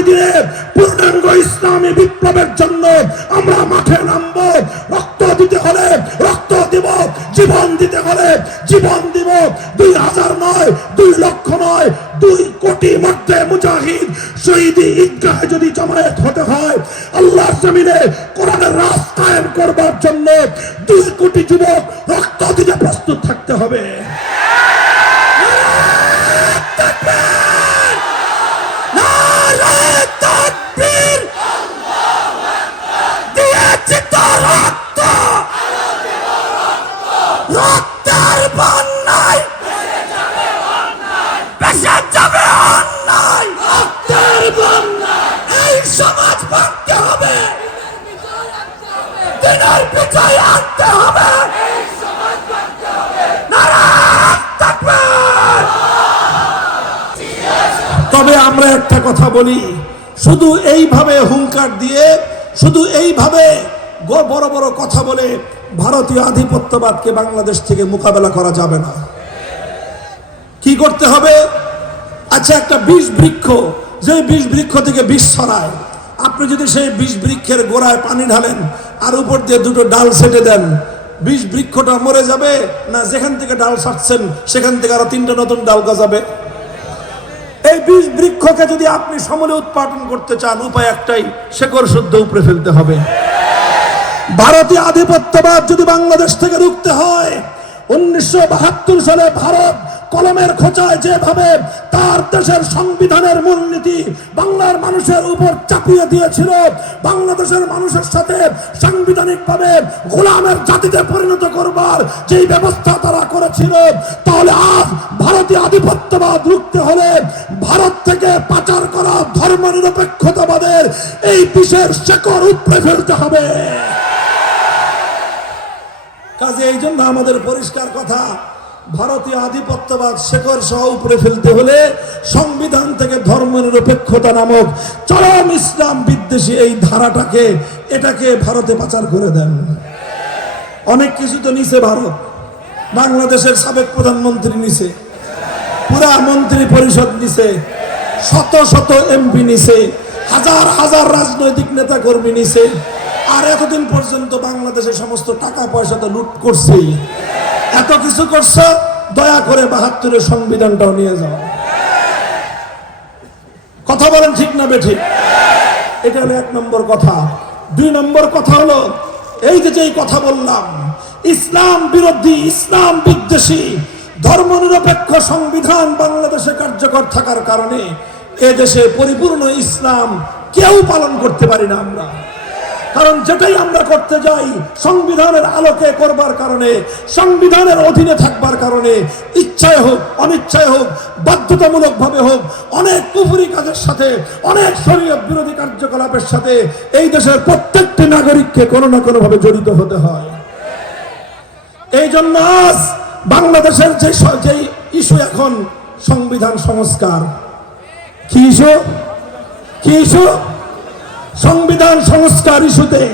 আগামী দিনে পূর্ণাঙ্গ ইসলামী বিপ্লবের জন্য আমরা মাঠে নামব, রক্ত দিতে হলে রক্ত দিব, জীবন দিতে হলে জীবন দিব। দুই হাজার নয়, দুই লক্ষ নয়, দুই কোটি মধ্যে মুজাহিদ শহীদি ঈদগাহে যদি জমায়েত হতে হয়, আল্লাহর জমিনে কোরআনের রাজ কায়েম করবার জন্য দুই কোটি যুবক রক্ত দিতে প্রস্তুত থাকতে হবে। দিয়েছি তো রক্ত! রক্তের বন্যায়। ভেসে যাবে অন্যায়! হবে। দিনের হবে। তবে আমরা একটা কথা বলি, শুধু এইভাবে হুঙ্কার দিয়ে, শুধু এইভাবে বড় বড় কথা বলে ভারতীয় আধিপত্যবাদকে বাংলাদেশ থেকে মোকাবেলা করা যাবে না। কি করতে হবে? আচ্ছা একটা বিষ বৃক্ষ যে বিষ বৃক্ষ থেকে বিষ ছড়ায়, আপনি যদি সেই বিষ বৃক্ষের গোড়ায় পানি ঢালেন, আর উপর দিয়ে দুটো ডাল সেটে দেন, বিষ বৃক্ষটা মরে যাবে না যেখান থেকে ডাল ছাড়ছেন, সেখান থেকে আরও তিনটা নতুন ডাল গজাবে? এই বীজ বৃক্ষকে যদি আপনি সমলে উৎপাদন করতে চান, উপায় একটাই, শেকড় শুদ্ধ উপরে ফেলতে হবে। ভারতীয় আধিপত্যবাদ যদি বাংলাদেশ থেকে রুখতে হয়, উনিশশো বাহাত্তর সালে ভারত কলমের খোঁচায় যেভাবে তার দেশের সংবিধানের মূলনীতি বাংলার মানুষের উপর চাপিয়ে দিয়েছিল, বাংলাদেশের মানুষের সাথে সাংবিধানিকভাবে গোলামের জাতিতে পরিণত করবার যেই ব্যবস্থা তারা করেছিল, তাহলে আজ ভারতীয় আধিপত্যবাদ রুখতে হলে ভারত থেকে পাচার করা ধর্মনিরপেক্ষতাবাদের এই বিশেষ শেকড় উপড়ে ফেলতে হবে। কাজে এই জন্য আমাদের পরিষ্কার কথা, ভারতীয় আধিপত্যবাদ শেখর সহ উপরে ফেলতে হলে সংবিধান থেকে ধর্মনিরপেক্ষতা নামক চরম ইসলাম বিদ্বেষী এই ধারাটাকে, এটাকে ভারতে পাচার করে দেন। অনেক কিছু তো নিছে ভারত। বাংলাদেশের সাবেক প্রধানমন্ত্রী নিছে। পুরা মন্ত্রী পরিষদ নিছে। শত শত এমপি নিছে। হাজার হাজার রাজনৈতিক নেতা কর্মী নিছে। আর এতদিন পর্যন্ত বাংলাদেশের সমস্ত টাকা পয়সা তো লুট করছেই। এত কিছু করছে, দয়া করে বাহাত্তরের সংবিধানটাও নিয়ে যাও। কথা বলেন ঠিক না বেঠিক? এটা হলো এক নম্বর কথা। দুই নম্বর কথা হলো, এই যে যেই কথা বললাম, ইসলাম বিরোধী, ইসলাম বিদ্বেষী, ধর্মনিরপেক্ষ সংবিধান বাংলাদেশে কার্যকর থাকার কারণে এদেশে পরিপূর্ণ ইসলাম কেউ পালন করতে পারি না আমরা। কারণ যেটাই আমরা করতে যাই, সংবিধানের আলোকে করবার কারণে, সংবিধানের অধীনে থাকবার কারণে, ইচ্ছায় হোক, অনিচ্ছায় হোক বাধ্যতামূলক ভাবে হোক, অনেক কুফুরি কাজের সাথে, অনেক শরীর বিরোধী কার্যকলাপের সাথে এই দেশের প্রত্যেকটি নাগরিককে কোনো না কোনো ভাবে জড়িত হতে হয়। এই জন্য আজ বাংলাদেশের যে ইস্যু এখন, সংবিধান সংস্কার। কি ইস্যু? কি ইস্যু? সংবিধান সংস্কার ইস্যুতে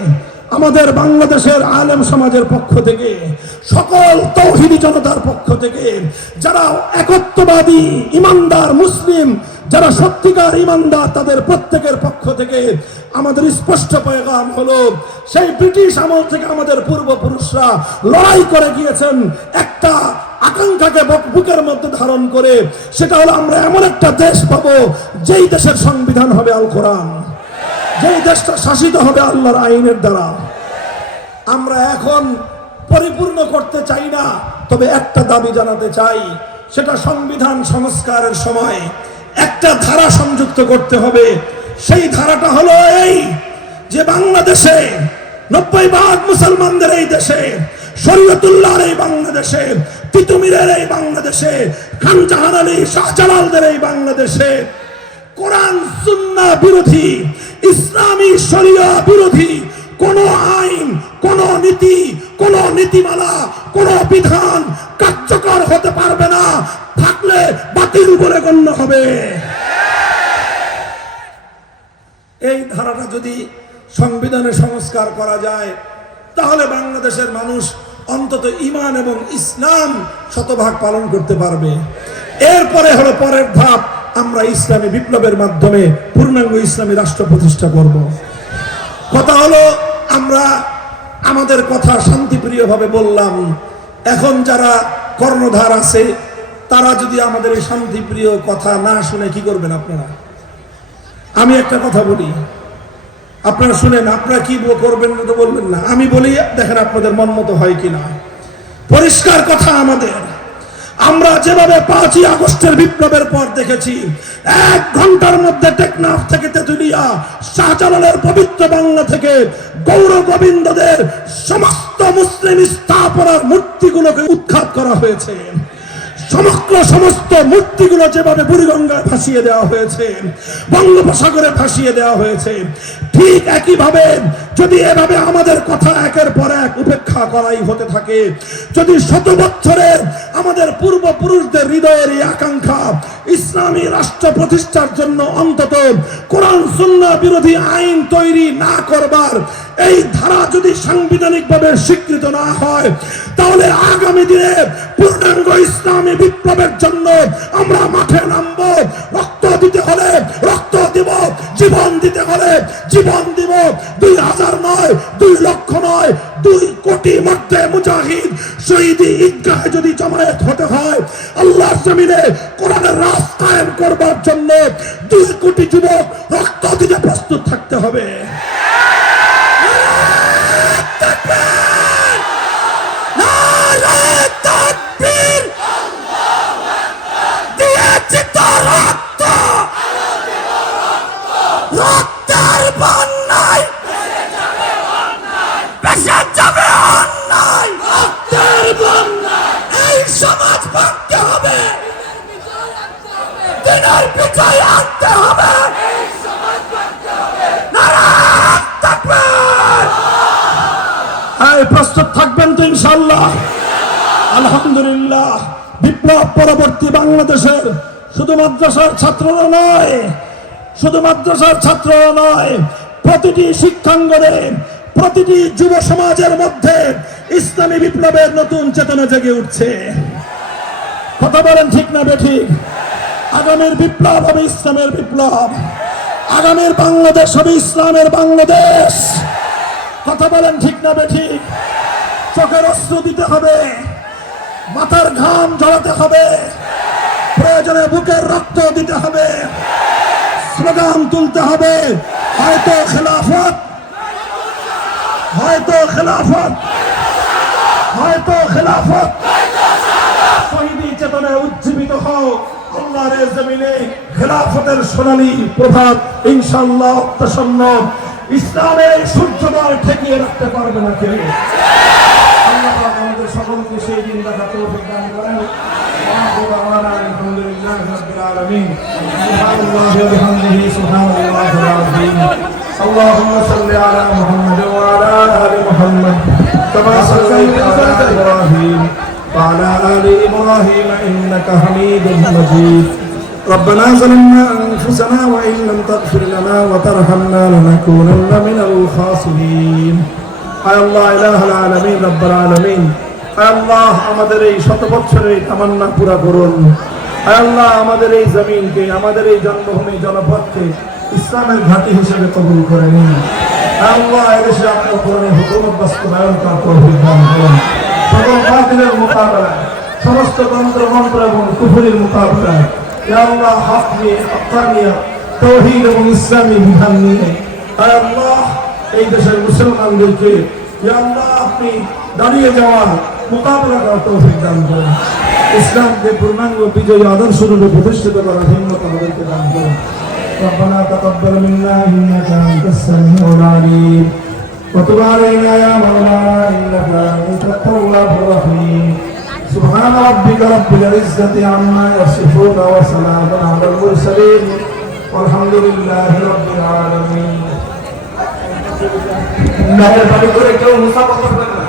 আমাদের বাংলাদেশের আলেম সমাজের পক্ষ থেকে, সকল তৌহিদি জনতার পক্ষ থেকে, যারা একত্ববাদী, ইমানদার, মুসলিম, যারা সত্যিকার ইমানদার, তাদের প্রত্যেকের পক্ষ থেকে আমাদের স্পষ্ট পেগাম হলো, সেই ব্রিটিশ আমল থেকে আমাদের পূর্বপুরুষরা লড়াই করে গিয়েছেন একটা আকাঙ্ক্ষাকে বুক- বুকের মধ্যে ধারণ করে, সেটা হলো আমরা এমন একটা দেশ পাবো, যেই দেশের সংবিধান হবে আল কোরআন। যেই দেশটা শাসিত হবে আল্লাহর আইনের দ্বারা। আমরা এখন পরিপূর্ণ করতে চাই না, তবে একটা দাবি জানাতে চাই, সেটা সংবিধান সংস্কারের সময় একটা ধারা সংযুক্ত করতে হবে। সেই ধারাটা হলো এই যে বাংলাদেশে নব্বই ভাগ মুসলমানদের এই দেশে, শরীয়তুল্লাহর এই বাংলাদেশে, তিতুমিরের এই বাংলাদেশে খান জাহান আলী শাহজালালদের এই বাংলাদেশে কোরআন সুন্নাহ বিরোধী, ইসলামী শরিয়া বিরোধী, কোন আইন, কোন নীতি, কোন নীতিমালা, কোন বিধান কার্যকর হতে পারবে না, থাকলে বাতিল বলে গণ্য হবে। এই ধারাটা যদি সংবিধানে সংস্কার করা যায়, তাহলে বাংলাদেশের মানুষ অন্তত ইমান এবং ইসলাম শতভাগ পালন করতে পারবে। এরপরে হলো পরের ধাপ আমরা ইসলামী বিপ্লবের মাধ্যমে পূর্ণাঙ্গ ইসলামী রাষ্ট্র প্রতিষ্ঠা করব। কথা হলো, আমরা আমাদের কথা শান্তিপ্রিয়ভাবে বললাম। এখন যারা কর্ণধার আছে, তারা যদি আমাদের এই শান্তিপ্রিয় কথা না শুনে, কি করবেন আপনারা? আমি একটা কথা বলি। আপনারা শুনেন, আপনারা কি করবেন না তো বলবেন না। আমি বলি, দেখেন আপনাদের মন মতো হয় কি না পরিষ্কার কথা আমাদের। আমরা যেভাবে পাঁচই আগস্টের বিপ্লবের পর দেখেছি, এক ঘণ্টার মধ্যে টেকনাফ থেকে তেতুলিয়া, শাহজালালের পবিত্র বাংলা থেকে গৌর গোবিন্দদের সমস্ত মুসলিম স্থাপনার মূর্তিগুলোকে উৎখাত করা হয়েছে। সমগ্র সমস্ত মূর্তিগুলো যেভাবে বুড়িগঙ্গায় ভাসিয়ে দেওয়া হয়েছে, বঙ্গোপসাগরে ভাসিয়ে দেওয়া হয়েছে, ঠিক একইভাবে যদি এভাবে আমাদের কথা একের পর এক উপেক্ষা করাই হতে থাকে, যদি শত বছরের আমাদের পূর্বপুরুষদের হৃদয়ের এই আকাঙ্ক্ষা ইসলামী রাষ্ট্র প্রতিষ্ঠার জন্য অন্তত কোরআন, সুন্নাহ বিরোধী আইন তৈরি না করবার এই ধারা যদি সাংবিধানিকভাবে স্বীকৃত না হয়, তাহলে আগামী দিনে পূর্ণাঙ্গ ইসলামী বিপ্লবের জন্য আমরা মাঠে নামব। রক্ত দিতে হলে রক্ত দিব, জীবন দিতে হলে জীবন দিব। দুই হাজার নয়, দুই লক্ষ নয়, দুই কোটি মধ্যে মুজাহিদ শহীদি ঈদগাহে যদি জমায়েত হতে হয়, আল্লাহর জমিনে কোরআনের রাজ কায়েম করবার জন্য দুই কোটি যুবক রক্ত দিতে প্রস্তুত থাকতে হবে। সমাজ ভাঙতে হবে। দিনের বিজয় আনতে হবে। প্রস্তুত থাকবেন তো ইনশাল্লাহ আলহামদুলিল্লাহ, বিপ্লব পরবর্তী বাংলাদেশের শুধু মাদ্রাসার ছাত্ররা নয়, শুধু মাদ্রাসার ছাত্ররা নয়, প্রতিটি শিক্ষাঙ্গনে, প্রতিটি যুব সমাজের মধ্যে ইসলামী বিপ্লবের নতুন চেতনা জেগে উঠছে। কথা বলেন ঠিক না বেঠিক? আগামীর বিপ্লব হবে ইসলামের বিপ্লব। আগামীর বাংলাদেশ হবে ইসলামের বাংলাদেশ। কথা বলেন ঠিক না বেঠিক? চোখের অস্ত্র দিতে হবে। মাথার ঘাম ঝরাতে হবে। প্রয়োজনে বুকের রক্ত দিতে হবে। স্লোগান তুলতে হবে। হয়তো খেলাফত। হয়তো খেলাফত। হয়তো খেলাফত। শহীদি চেতনায় উজ্জীবিত হও আল্লাহর এ জমিনে খেলাফতের সোনালী প্রভাত ইনশাআল্লাহ অত্যাসন্ন ইসলামের এই সূর্যোদয় ঠেকিয়ে রাখতে পারবে না কে আল্লাহ পাক আমাদের সকলকে সেই দিন দেখা তৌফিক দান করেন وآخر دعوانا أن الحمد لله رب العالمين سبحان الله وبحمده سبحان الله العظيم اللهم صل على محمد وعلى آل محمد كما صليت على إبراهيم وعلى آل إبراهيم إنك حميد مجيد ربنا ظلمنا أنفسنا وإن لم تغفر لنا وترحمنا لنكونن من الخاسرين হায় আল্লাহ ইলাহুল আলামিন রব্বুল আলামিন হায় আল্লাহ আমাদের এই শত বছরের এই তামান্না পুরা করুন হায় আল্লাহ আমাদের এই জমিনকে আমাদের এই জন্মভূমি জনপদকে ইসলামের ঘাঁটি হিসেবে কবুল করে নিন হায় আল্লাহ এদেশে আপনার কোরআনের হুকুমত বাস্তবায়ন করার তৌফিক দান করুন সকল বাতিলের মোকাবেলায় সমস্ত তন্ত্র মন্ত্র এবং কুফুরির মোকাবেলায় ইয়া আল্লাহ হক নিয়ে হকানিয়া তৌহিদ এবং ইসলামী বিধান নিয়ে হায় আল্লাহ এই দেশের মুসলমানদেরকে ইয়া আল্লাহ আপনি দাঁড়িয়ে যাওয়া মোকাবিলা করার তৌফিক দান করুন ইসলামকে পূর্ণাঙ্গ বিজয়ী আদর্শ রূপে প্রতিষ্ঠিত করার হিম্মত আমাদেরকে দান করুন ربنا تقبل منا انك انت السميع العليم وتب علينا يا مولانا انك انت التواب الرحيم سبحان ربك رب العزه عما يصفون وسلام على المرسلين والحمد لله رب العالمين মেহেরবানি করে কেউ মুসাফা করবেন না